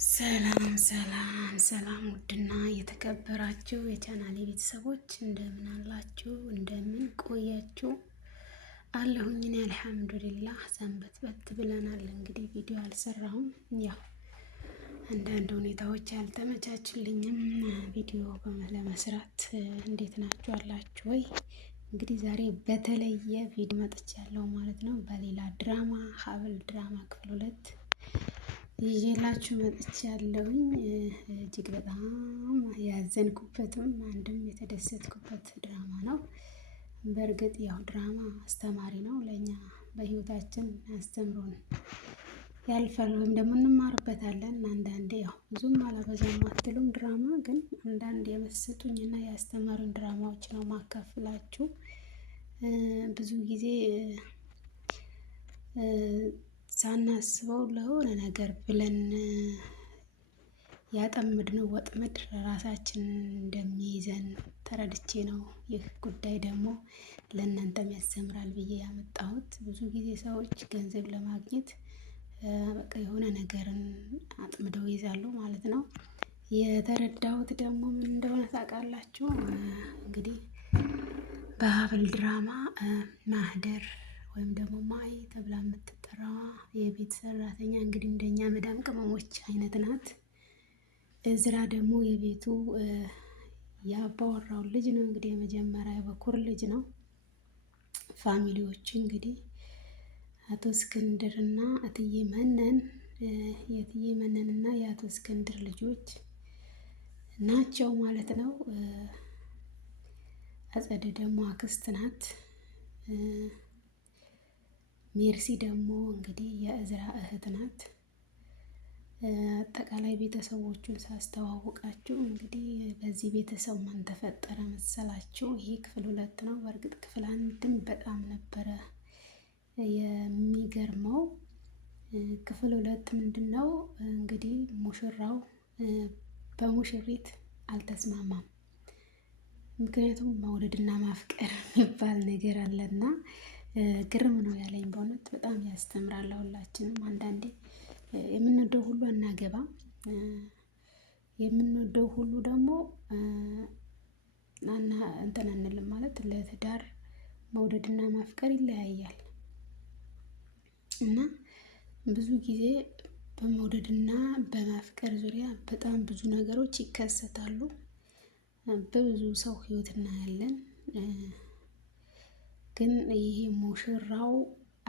ሰላም ሰላም ሰላም ውድና የተከበራችሁ የቻናሌ ቤተሰቦች እንደምን አላችሁ? እንደምን ቆያችሁ? አለሁኝ እኔ አልሐምዱሊላህ ሰንበትበት ብለናል። እንግዲህ ቪዲዮ አልሰራሁም፣ ያው አንዳንድ ሁኔታዎች ያልተመቻችልኝም ቪዲዮ ለመስራት። እንዴት ናችሁ? አላችሁ ወይ? እንግዲህ ዛሬ በተለየ ቪዲዮ መጥቻለሁ ማለት ነው። በሌላ ድራማ ሀብል ድራማ ክፍል 2 ይዤላችሁ መጥቻለሁኝ። እጅግ በጣም ያዘንኩበትም አንድም የተደሰትኩበት ድራማ ነው። በእርግጥ ያው ድራማ አስተማሪ ነው፣ ለእኛ በህይወታችን አስተምሮን ያልፋል ወይም ደግሞ እንማርበታለን። አንዳንዴ ያው ብዙም አላበዛም አትሉም፣ ድራማ ግን አንዳንድ የመሰጡኝና ያስተማሩን ድራማዎች ነው ማካፍላችሁ። ብዙ ጊዜ ሳናስበው ለሆነ ነገር ብለን ያጠመድነው ወጥመድ ራሳችን እንደሚይዘን ተረድቼ ነው። ይህ ጉዳይ ደግሞ ለእናንተም ያስተምራል ብዬ ያመጣሁት። ብዙ ጊዜ ሰዎች ገንዘብ ለማግኘት በቃ የሆነ ነገርን አጥምደው ይዛሉ ማለት ነው። የተረዳሁት ደግሞ ምን እንደሆነ ታውቃላችሁ? እንግዲህ በሀብል ድራማ ማህደር ወይም ደግሞ ማይ ተብላ የምትጠራዋ የቤት ሰራተኛ እንግዲህ እንደኛ መዳም ቅመሞች አይነት ናት። እዝራ ደግሞ የቤቱ ያባወራው ልጅ ነው። እንግዲህ የመጀመሪያ የበኩር ልጅ ነው። ፋሚሊዎቹ እንግዲህ አቶ እስክንድር እና እትዬ መነን የእትዬ መነን እና የአቶ እስክንድር ልጆች ናቸው ማለት ነው። አጸደ ደግሞ አክስት ናት። ሜርሲ ደግሞ እንግዲህ የእዝራ እህት ናት። አጠቃላይ ቤተሰቦቹን ሳስተዋውቃችሁ እንግዲህ በዚህ ቤተሰብ ምን ተፈጠረ መሰላችሁ? ይሄ ክፍል 2 ነው። በእርግጥ ክፍል 1ም በጣም ነበረ የሚገርመው። ክፍል 2 ምንድነው እንግዲህ ሙሽራው በሙሽሪት አልተስማማም። ምክንያቱም መውደድና ማፍቀር የሚባል ነገር አለና ግርም ነው ያለኝ በእውነት በጣም ያስተምራል። ሁላችንም አንዳንዴ የምንወደው ሁሉ አናገባም፣ የምንወደው ሁሉ ደግሞ እንትን አንልም ማለት ለትዳር መውደድና ማፍቀር ይለያያል። እና ብዙ ጊዜ በመውደድና በማፍቀር ዙሪያ በጣም ብዙ ነገሮች ይከሰታሉ። በብዙ ሰው ህይወት እናያለን። ግን ይሄ ሙሽራው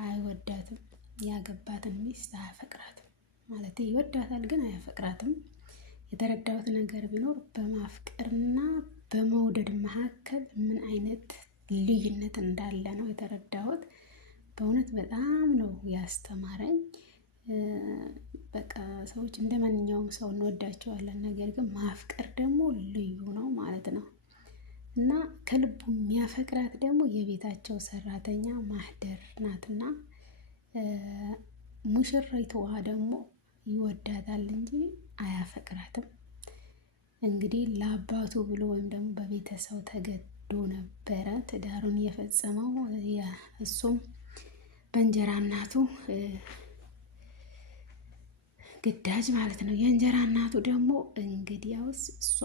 አይወዳትም፣ ያገባትን ሚስት አያፈቅራትም። ማለት ይወዳታል ግን አያፈቅራትም። የተረዳሁት ነገር ቢኖር በማፍቀርና በመውደድ መካከል ምን አይነት ልዩነት እንዳለ ነው የተረዳሁት። በእውነት በጣም ነው ያስተማረኝ። በቃ ሰዎች እንደ ማንኛውም ሰው እንወዳቸዋለን፣ ነገር ግን ማፍቀር ደግሞ ልዩ ነው ማለት ነው። እና ከልቡ የሚያፈቅራት ደግሞ የቤታቸው ሰራተኛ ማህደር ናትና ሙሽራይቷ ደግሞ ይወዳታል እንጂ አያፈቅራትም። እንግዲህ ለአባቱ ብሎ ወይም ደግሞ በቤተሰብ ተገዶ ነበረ ትዳሩን የፈጸመው። እሱም በእንጀራ እናቱ ግዳጅ ማለት ነው። የእንጀራ እናቱ ደግሞ እንግዲያውስ እሷ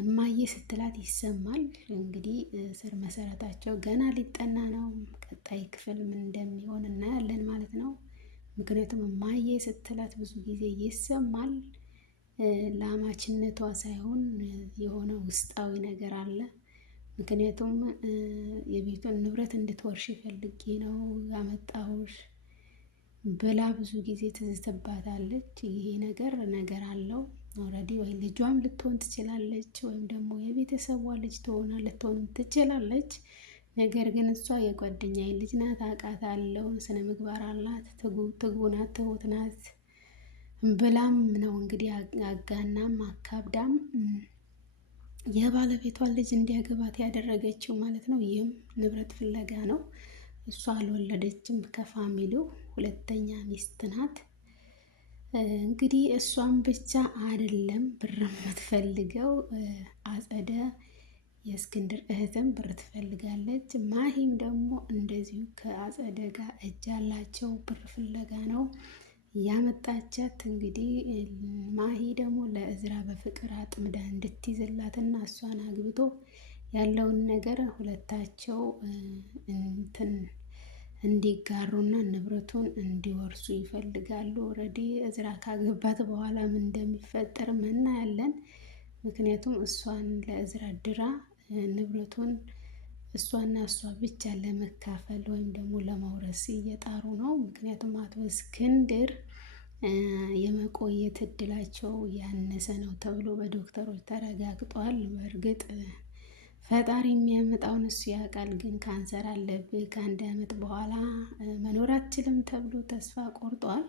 እማዬ ስትላት ይሰማል። እንግዲህ ስር መሰረታቸው ገና ሊጠና ነው። ቀጣይ ክፍል ምን እንደሚሆን እናያለን ማለት ነው። ምክንያቱም እማዬ ስትላት ብዙ ጊዜ ይሰማል። ለአማችነቷ ሳይሆን የሆነ ውስጣዊ ነገር አለ። ምክንያቱም የቤቱን ንብረት እንድትወርሽ ፈልጌ ነው ያመጣሁሽ ብላ ብዙ ጊዜ ትዝትባታለች። ይሄ ነገር አለው ኦልሬዲ። ወይ ልጇም ልትሆን ትችላለች፣ ወይም ደግሞ የቤተሰቧ ልጅ ልትሆን ትችላለች። ነገር ግን እሷ የጓደኛዬ ልጅ ናት፣ አውቃታለሁ፣ ስነ ምግባር አላት፣ ትጉ ናት፣ ትሁት ናት ብላም ነው እንግዲህ አጋናም አካብዳም የባለቤቷን ልጅ እንዲያገባት ያደረገችው ማለት ነው። ይህም ንብረት ፍለጋ ነው። እሷ አልወለደችም ከፋሚሊው፣ ሁለተኛ ሚስት ናት። እንግዲህ እሷም ብቻ አይደለም ብር የምትፈልገው፣ አጸደ የእስክንድር እህትም ብር ትፈልጋለች። ማሂም ደግሞ እንደዚሁ ከአጸደ ጋር እጅ ያላቸው ብር ፍለጋ ነው ያመጣቻት። እንግዲህ ማሂ ደግሞ ለእዝራ በፍቅር አጥምዳ እንድትይዝላትና እሷን አግብቶ ያለውን ነገር ሁለታቸው እንትን እንዲጋሩና ንብረቱን እንዲወርሱ ይፈልጋሉ። ኦልሬዲ እዝራ ካገባት በኋላ ምን እንደሚፈጠር እናያለን። ምክንያቱም እሷን ለእዝራ ድራ ንብረቱን እሷና እሷ ብቻ ለመካፈል ወይም ደግሞ ለመውረስ እየጣሩ ነው። ምክንያቱም አቶ እስክንድር የመቆየት እድላቸው ያነሰ ነው ተብሎ በዶክተሮች ተረጋግጧል። በእርግጥ ፈጣሪ የሚያመጣውን እሱ ያውቃል። ግን ካንሰር አለብህ ከአንድ ዓመት በኋላ መኖር አትችልም ተብሎ ተስፋ ቆርጧል።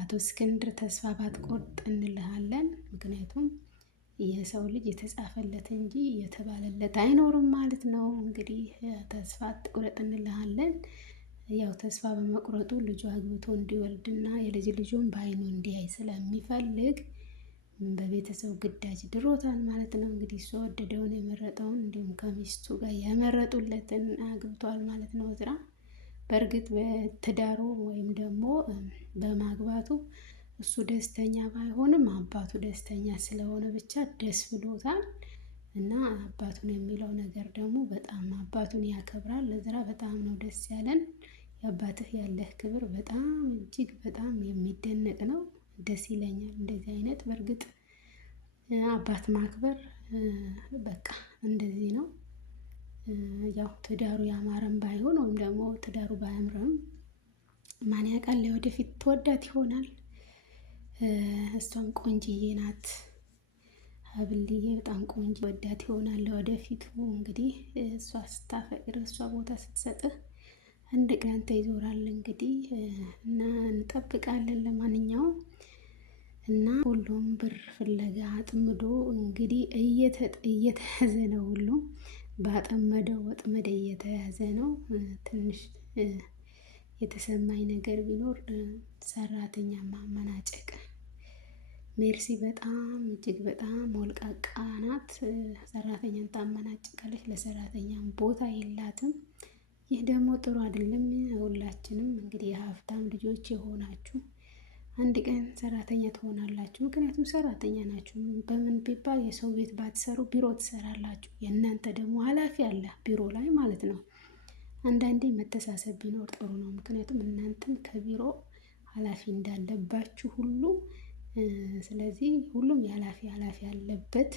አቶ እስክንድር ተስፋ ባትቆርጥ እንልሃለን። ምክንያቱም የሰው ልጅ የተጻፈለት እንጂ የተባለለት አይኖርም ማለት ነው። እንግዲህ ተስፋ አትቁረጥ እንልሃለን። ያው ተስፋ በመቁረጡ ልጁ አግብቶ እንዲወልድና የልጅ ልጁን በአይኑ እንዲያይ ስለሚፈልግ በቤተሰብ ግዳጅ ድሮታል ማለት ነው። እንግዲህ እሱ ወደደውን የመረጠውን እንዲሁም ከሚስቱ ጋር ያመረጡለትን አግብቷል ማለት ነው እዝራ። በእርግጥ በትዳሩ ወይም ደግሞ በማግባቱ እሱ ደስተኛ ባይሆንም አባቱ ደስተኛ ስለሆነ ብቻ ደስ ብሎታል። እና አባቱን የሚለው ነገር ደግሞ በጣም አባቱን ያከብራል። እዝራ በጣም ነው ደስ ያለን። የአባትህ ያለህ ክብር በጣም እጅግ በጣም የሚደነቅ ነው። ደስ ይለኛል እንደዚህ አይነት። በእርግጥ አባት ማክበር በቃ እንደዚህ ነው። ያው ትዳሩ ያማረም ባይሆን ወይም ደግሞ ትዳሩ ባያምርም ማን ያውቃል ለወደፊት ትወዳት ይሆናል። እሷም ቆንጅዬ ናት። ሀብልዬ በጣም ቆንጆ ወዳት ይሆናል ለወደፊቱ። እንግዲህ እሷ ስታፈቅር እሷ ቦታ ስትሰጥህ አንድ ቀን ይዞራል እንግዲህ እና እንጠብቃለን። ለማንኛውም እና ሁሉም ብር ፍለጋ አጥምዶ እንግዲህ እየተያዘ ነው። ሁሉም ባጠመደው ወጥመድ እየተያዘ ነው። ትንሽ የተሰማኝ ነገር ቢኖር ሰራተኛ ማመናጨቅ። ሜርሲ በጣም እጅግ በጣም ሞልቃቃ ናት። ሰራተኛን ታመናጭቃለች፣ ለሰራተኛም ቦታ የላትም። ይህ ደግሞ ጥሩ አይደለም። ሁላችንም እንግዲህ የሀብታም ልጆች የሆናችሁ አንድ ቀን ሰራተኛ ትሆናላችሁ። ምክንያቱም ሰራተኛ ናችሁ። በምን ቢባል የሰው ቤት ባትሰሩ ቢሮ ትሰራላችሁ። የእናንተ ደግሞ ኃላፊ አለ ቢሮ ላይ ማለት ነው። አንዳንዴ መተሳሰብ ቢኖር ጥሩ ነው። ምክንያቱም እናንተም ከቢሮ ኃላፊ እንዳለባችሁ ሁሉ ስለዚህ ሁሉም ኃላፊ ያለበት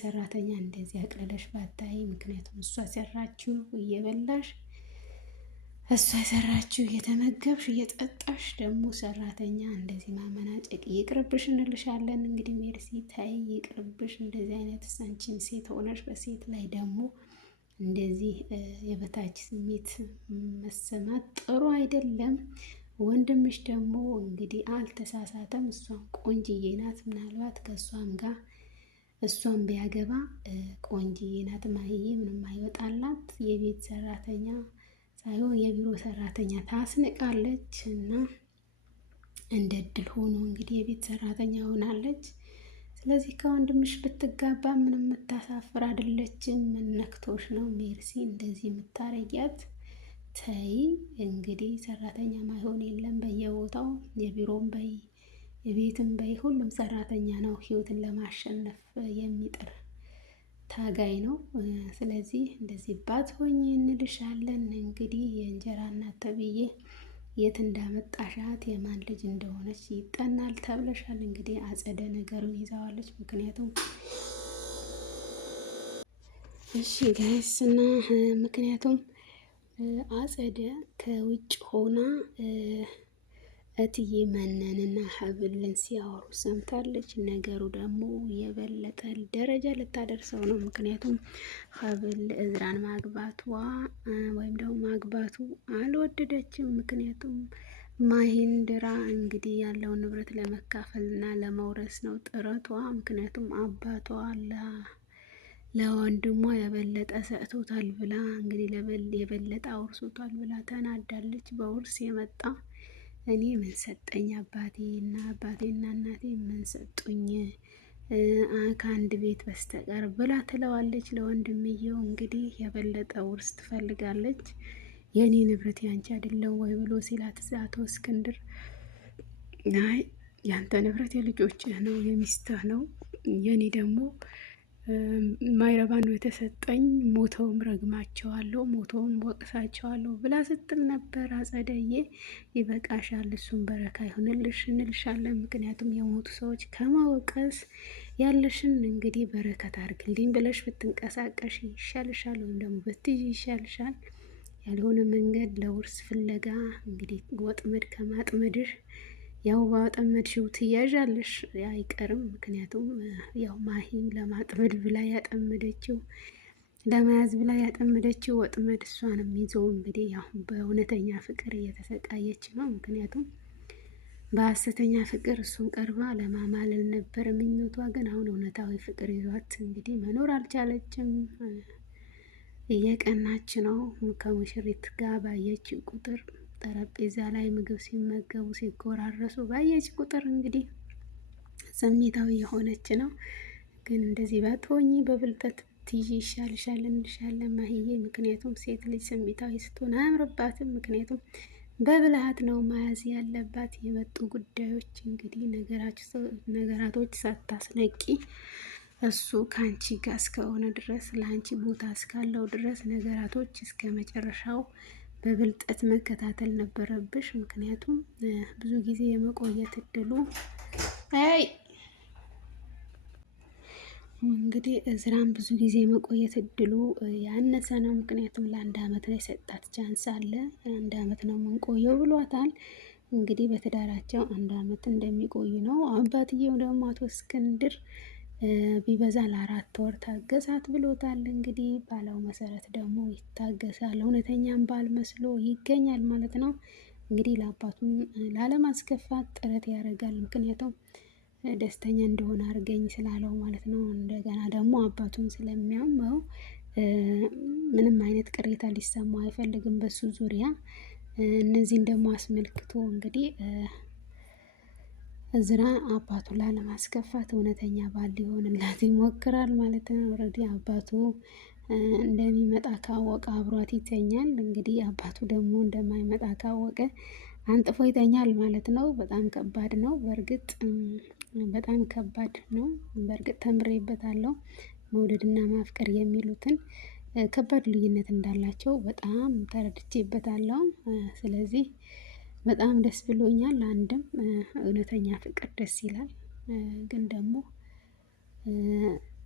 ሰራተኛ እንደዚህ አቅለለሽ ባታይ። ምክንያቱም እሷ ሰራችሁ እየበላሽ እሷ ሰራችሁ እየተመገብሽ እየጠጣሽ ደግሞ ሰራተኛ እንደዚህ ማመናጨቅ ይቅርብሽ እንልሻለን። እንግዲህ ሜርሲ ታይ ይቅርብሽ። እንደዚህ አይነት አንቺም ሴት ሆነሽ በሴት ላይ ደግሞ እንደዚህ የበታች ስሜት መሰማት ጥሩ አይደለም። ወንድምሽ ደግሞ እንግዲህ አልተሳሳተም። እሷም ቆንጅዬ ናት። ምናልባት ከእሷም ጋር እሷም ቢያገባ ቆንጅዬ ናት። ማሂዬ ምንም አይወጣላት። የቤት ሰራተኛ ሳይሆን የቢሮ ሰራተኛ ታስንቃለች። እና እንደ እድል ሆኖ እንግዲህ የቤት ሰራተኛ ሆናለች። ስለዚህ ከወንድምሽ ብትጋባ ምንም የምታሳፍር አይደለችም። ምን ነክቶሽ ነው ሜርሲ እንደዚህ የምታረጊያት? ተይ እንግዲህ ሰራተኛ ማይሆን የለም በየቦታው። የቢሮም በይ የቤትም በይ ሁሉም ሰራተኛ ነው ህይወትን ለማሸነፍ የሚጥር ታጋይ ነው። ስለዚህ እንደዚህ ባትሆኝ እንልሻለን። እንግዲህ የእንጀራ እናት ተብዬ የት እንዳመጣሻት የማን ልጅ እንደሆነች ይጠናል ተብለሻል። እንግዲህ አጸደ ነገሩን ይዛዋለች። ምክንያቱም እሺ ጋይስ እና ምክንያቱም አጸደ ከውጭ ሆና እትዬ መነንና ሀብልን ሲያወሩ ሰምታለች። ነገሩ ደግሞ የበለጠ ደረጃ ልታደርሰው ነው። ምክንያቱም ሀብል እዝራን ማግባቷ ወይም ደግሞ ማግባቱ አልወደደችም። ምክንያቱም ማሂንድራ እንግዲህ ያለውን ንብረት ለመካፈልና ለመውረስ ነው ጥረቷ። ምክንያቱም አባቷ ለወንድሟ የበለጠ ሰጥቶታል ብላ እንግዲህ የበለጠ አውርሶታል ብላ ተናዳለች። በውርስ የመጣ እኔ ምን ሰጠኝ አባቴና እናቴ ምን ሰጡኝ ከአንድ ቤት በስተቀር ብላ ትለዋለች ለወንድምየው። እንግዲህ የበለጠ ውርስ ትፈልጋለች። የእኔ ንብረት ያንቺ አይደለም ወይ ብሎ ሲላት አቶ እስክንድር አይ ያንተ ንብረት የልጆችህ ነው የሚስትህ ነው፣ የኔ ደግሞ ማይረባ ነው የተሰጠኝ፣ ሞተውም ረግማቸዋለሁ፣ ሞተውም ወቅሳቸዋለሁ ብላ ስትል ነበር። አጸደዬ ይበቃሻል፣ እሱም በረካ ይሁንልሽ እንልሻለን። ምክንያቱም የሞቱ ሰዎች ከመወቀስ ያለሽን እንግዲህ በረከት አድርግልኝ ብለሽ ብትንቀሳቀሽ ይሻልሻል፣ ወይም ደግሞ ብትይዥ ይሻልሻል። ያልሆነ መንገድ ለውርስ ፍለጋ እንግዲህ ወጥመድ ከማጥመድሽ ያው ባጠመድሽው ትያዣለሽ አይቀርም። ምክንያቱም ያው ማሂም ለማጥመድ ብላ ያጠመደችው ለመያዝ ብላ ያጠመደችው ወጥመድ እሷንም ይዞ እንግዲህ ያው በእውነተኛ ፍቅር እየተሰቃየች ነው። ምክንያቱም በሐሰተኛ ፍቅር እሱን ቀርባ ለማማለል ነበር ምኞቷ። ግን አሁን እውነታዊ ፍቅር ይዟት እንግዲህ መኖር አልቻለችም። እየቀናች ነው። ከሙሽሪት ጋር ባየች ቁጥር ጠረጴዛ ላይ ምግብ ሲመገቡ ሲጎራረሱ ባየች ቁጥር እንግዲህ ስሜታዊ የሆነች ነው። ግን እንደዚህ ባትሆኚ በብልጠት ትይዥ ይሻልሻል እንሻለን ማሂዬ። ምክንያቱም ሴት ልጅ ስሜታዊ ስትሆን አያምርባትም። ምክንያቱም በብልሃት ነው መያዝ ያለባት። የመጡ ጉዳዮች እንግዲህ ነገራቶች ሳታስነቂ እሱ ከአንቺ ጋር እስከሆነ ድረስ ለአንቺ ቦታ እስካለው ድረስ ነገራቶች እስከ መጨረሻው በብልጠት መከታተል ነበረብሽ። ምክንያቱም ብዙ ጊዜ የመቆየት እድሉ እንግዲህ እዝራም ብዙ ጊዜ የመቆየት እድሉ ያነሰ ነው። ምክንያቱም ለአንድ አመት ላይ ሰጣት ቻንስ አለ። አንድ አመት ነው የምንቆየው ብሏታል። እንግዲህ በትዳራቸው አንድ አመት እንደሚቆዩ ነው። አባትየው ደግሞ አቶ እስክንድር ቢበዛ ለ4 ወር ታገሳት ብሎታል። እንግዲህ ባለው መሰረት ደግሞ ይታገሳል። እውነተኛም ባል መስሎ ይገኛል ማለት ነው። እንግዲህ ለአባቱም ላለማስከፋት ጥረት ያደርጋል። ምክንያቱም ደስተኛ እንደሆነ አድርገኝ ስላለው ማለት ነው። እንደገና ደግሞ አባቱን ስለሚያመው ምንም አይነት ቅሬታ ሊሰማው አይፈልግም በሱ ዙሪያ። እነዚህን ደግሞ አስመልክቶ እንግዲህ እዝራ አባቱን ላለማስከፋት እውነተኛ ባል ሊሆንላት ይሞክራል ማለት ነው። ኦልሬዲ አባቱ እንደሚመጣ ካወቀ አብሯት ይተኛል። እንግዲህ አባቱ ደግሞ እንደማይመጣ ካወቀ አንጥፎ ይተኛል ማለት ነው። በጣም ከባድ ነው። በእርግጥ በጣም ከባድ ነው። በእርግጥ ተምሬበታለሁ። መውደድና ማፍቀር የሚሉትን ከባድ ልዩነት እንዳላቸው በጣም ተረድቼበታለሁ። ስለዚህ በጣም ደስ ብሎኛል። አንድም እውነተኛ ፍቅር ደስ ይላል። ግን ደግሞ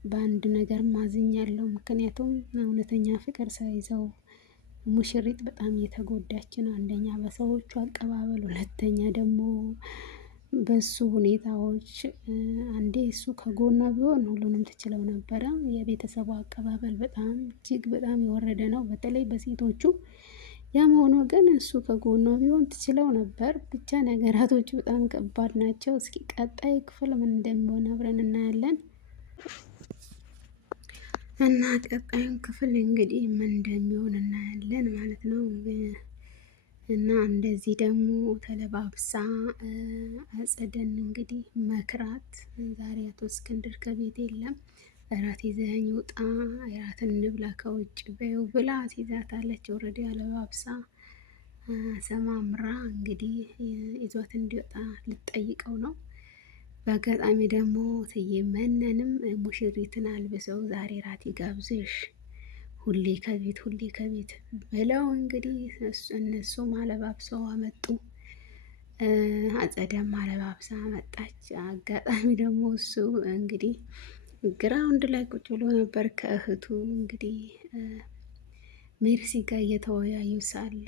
በአንድ ነገር ማዝኛለሁ። ምክንያቱም እውነተኛ ፍቅር ሳይዘው ሙሽሪት በጣም እየተጎዳች ነው። አንደኛ በሰዎቹ አቀባበል፣ ሁለተኛ ደግሞ በሱ ሁኔታዎች። አንዴ እሱ ከጎኗ ቢሆን ሁሉንም ትችለው ነበረ። የቤተሰቡ አቀባበል በጣም እጅግ በጣም የወረደ ነው፣ በተለይ በሴቶቹ። ያም ሆኖ ግን እሱ ከጎኗ ቢሆን ትችለው ነበር። ብቻ ነገራቶቹ በጣም ከባድ ናቸው። እስኪ ቀጣይ ክፍል ምን እንደሚሆን አብረን እናያለን። እና ቀጣዩን ክፍል እንግዲህ ምን እንደሚሆን እናያለን ማለት ነው። እና እንደዚህ ደግሞ ተለባብሳ አጸደን እንግዲህ መክራት። ዛሬ አቶ እስክንድር ከቤት የለም፣ እራት ይዘኸኝ ውጣ፣ እራት እንብላ ከውጭ በይው ብላ ሲዛታለች። ወረዲ አለባብሳ ሰማምራ እንግዲህ ይዟት እንዲወጣ ልትጠይቀው ነው። በአጋጣሚ ደግሞ እትዬ መነንም ሙሽሪትን አልብሰው ዛሬ ራት ይጋብዝሽ ሁሌ ከቤት ብለው እንግዲህ እነሱም አለባብሰው አመጡ። አጸደም አለባብሳ መጣች። አጋጣሚ ደግሞ እሱ እንግዲህ ግራውንድ ላይ ቁጭ ብሎ ነበር ከእህቱ እንግዲህ ሜርሲ ጋር እየተወያዩ ሳለ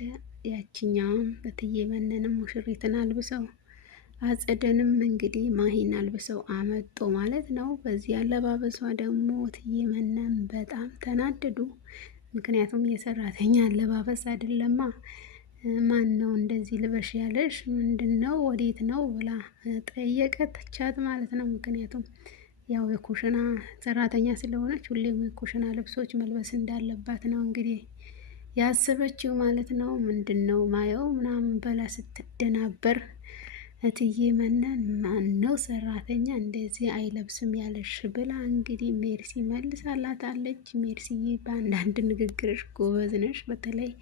ያችኛውም እትዬ መነንም ሙሽሪትን አልብሰው አጸደንም እንግዲህ ማሂን አልብሰው አመጡ ማለት ነው። በዚህ አለባበሷ ደግሞ እትዬ መነን በጣም ተናደዱ። ምክንያቱም የሰራተኛ አለባበስ አይደለማ። ማን ነው እንደዚህ ልበሽ ያለሽ? ምንድን ነው? ወዴት ነው ብላ ጠየቀቻት ማለት ነው። ምክንያቱም ያው የኩሽና ሰራተኛ ስለሆነች ሁሌም የኩሽና ልብሶች መልበስ እንዳለባት ነው እንግዲህ ያሰበችው ማለት ነው። ምንድን ነው ማየው ምናምን በላ ስትደናበር እትዬ መነን ማነው ሰራተኛ እንደዚህ አይለብስም ያለሽ ብላ እንግዲህ ሜርሲ መልሳላታለች። ሜርሲዬ በአንዳንድ ንግግርሽ ጎበዝ ነሽ፣ በተለይ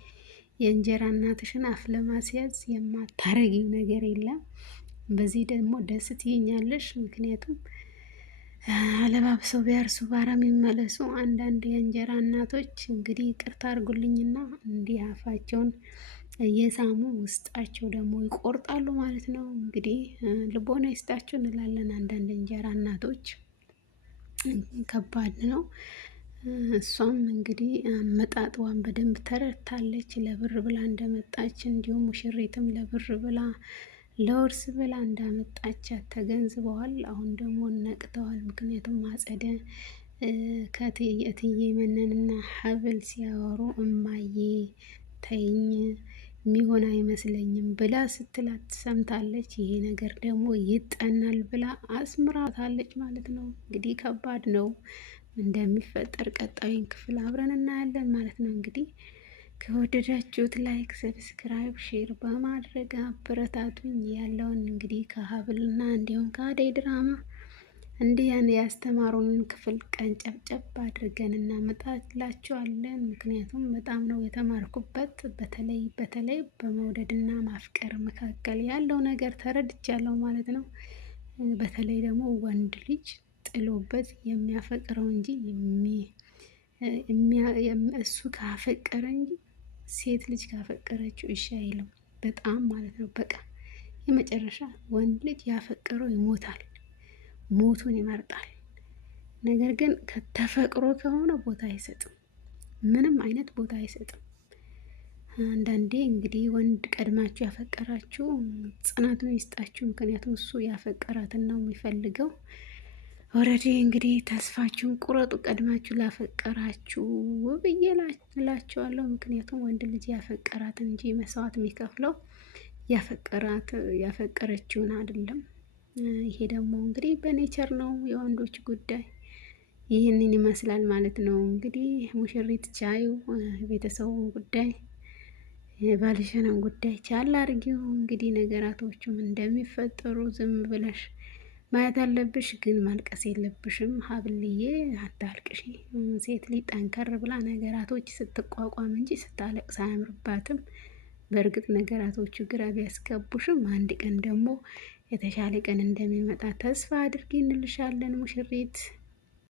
የእንጀራ እናትሽን አፍ ለማስያዝ የማታረጊው ነገር የለም። በዚህ ደግሞ ደስ ትይኛለሽ። ምክንያቱም አለባብሰው ቢያርሱ በአረም ይመለሱ። አንዳንድ የእንጀራ እናቶች እንግዲህ ይቅርታ አድርጉልኝና እንዲህ አፋቸውን እየሳሙ ውስጣቸው ደግሞ ይቆርጣሉ ማለት ነው። እንግዲህ ልቦና ይስጣቸው እንላለን። አንዳንድ እንጀራ እናቶች ከባድ ነው። እሷም እንግዲህ አመጣጥዋን በደንብ ተረድታለች። ለብር ብላ እንደመጣች እንዲሁም ሙሽሪትም ለብር ብላ ለውርስ ብላ እንዳመጣቻት ተገንዝበዋል። አሁን ደግሞ ነቅተዋል። ምክንያቱም አጸደ ከእትዬ መነንና ሀብል ሲያወሩ እማዬ ተይኝ የሚሆን አይመስለኝም ብላ ስትላት ሰምታለች። ይሄ ነገር ደግሞ ይጠናል ብላ አስምራታለች ማለት ነው። እንግዲህ ከባድ ነው። እንደሚፈጠር ቀጣዩን ክፍል አብረን እናያለን ማለት ነው። እንግዲህ ከወደዳችሁት ላይክ፣ ሰብስክራይብ፣ ሼር በማድረግ አበረታቱኝ። ያለውን እንግዲህ ከሀብልና እንዲሁም ከአደይ ድራማ እንዲህ ያስተማሩንን ክፍል ቀን ጨብጨብ አድርገን እናመጣላችኋለን። ምክንያቱም በጣም ነው የተማርኩበት። በተለይ በመውደድና ማፍቀር መካከል ያለው ነገር ተረድቻለሁ ማለት ነው። በተለይ ደግሞ ወንድ ልጅ ጥሎበት የሚያፈቅረው እንጂ እሱ ካፈቀረ እንጂ ሴት ልጅ ካፈቀረችው እሺ አይልም። በጣም ማለት ነው። በቃ የመጨረሻ ወንድ ልጅ ያፈቀረው ይሞታል፣ ሞቱን ይመርጣል። ነገር ግን ከተፈቅሮ ከሆነ ቦታ አይሰጥም፣ ምንም አይነት ቦታ አይሰጥም። አንዳንዴ እንግዲህ ወንድ ቀድማችሁ ያፈቀራችሁ ጽናቱን ይስጣችሁ። ምክንያቱም እሱ ያፈቀራትን ነው የሚፈልገው። ኦልሬዲ እንግዲህ ተስፋችሁን ቁረጡ፣ ቀድማችሁ ላፈቀራችሁ ብዬ እላችኋለሁ። ምክንያቱም ወንድ ልጅ ያፈቀራት እንጂ መስዋዕት የሚከፍለው ያፈቀረችውን አይደለም። ይሄ ደግሞ እንግዲህ በኔቸር ነው የወንዶች ጉዳይ። ይህንን ይመስላል ማለት ነው። እንግዲህ ሙሽሪት ቻዩ ቤተሰቡን ጉዳይ የባልሽንም ጉዳይ ቻል አድርጊው። እንግዲህ ነገራቶቹም እንደሚፈጠሩ ዝም ብለሽ ማየት አለብሽ፣ ግን ማልቀስ የለብሽም። ሀብልዬ አታልቅሺ። ሴት ልጅ ጠንከር ብላ ነገራቶች ስትቋቋም እንጂ ስታለቅስ አያምርባትም። በእርግጥ ነገራቶቹ ግራ ቢያስገቡሽም አንድ ቀን ደግሞ የተሻለ ቀን እንደሚመጣ ተስፋ አድርጊ እንልሻለን ሙሽሪት።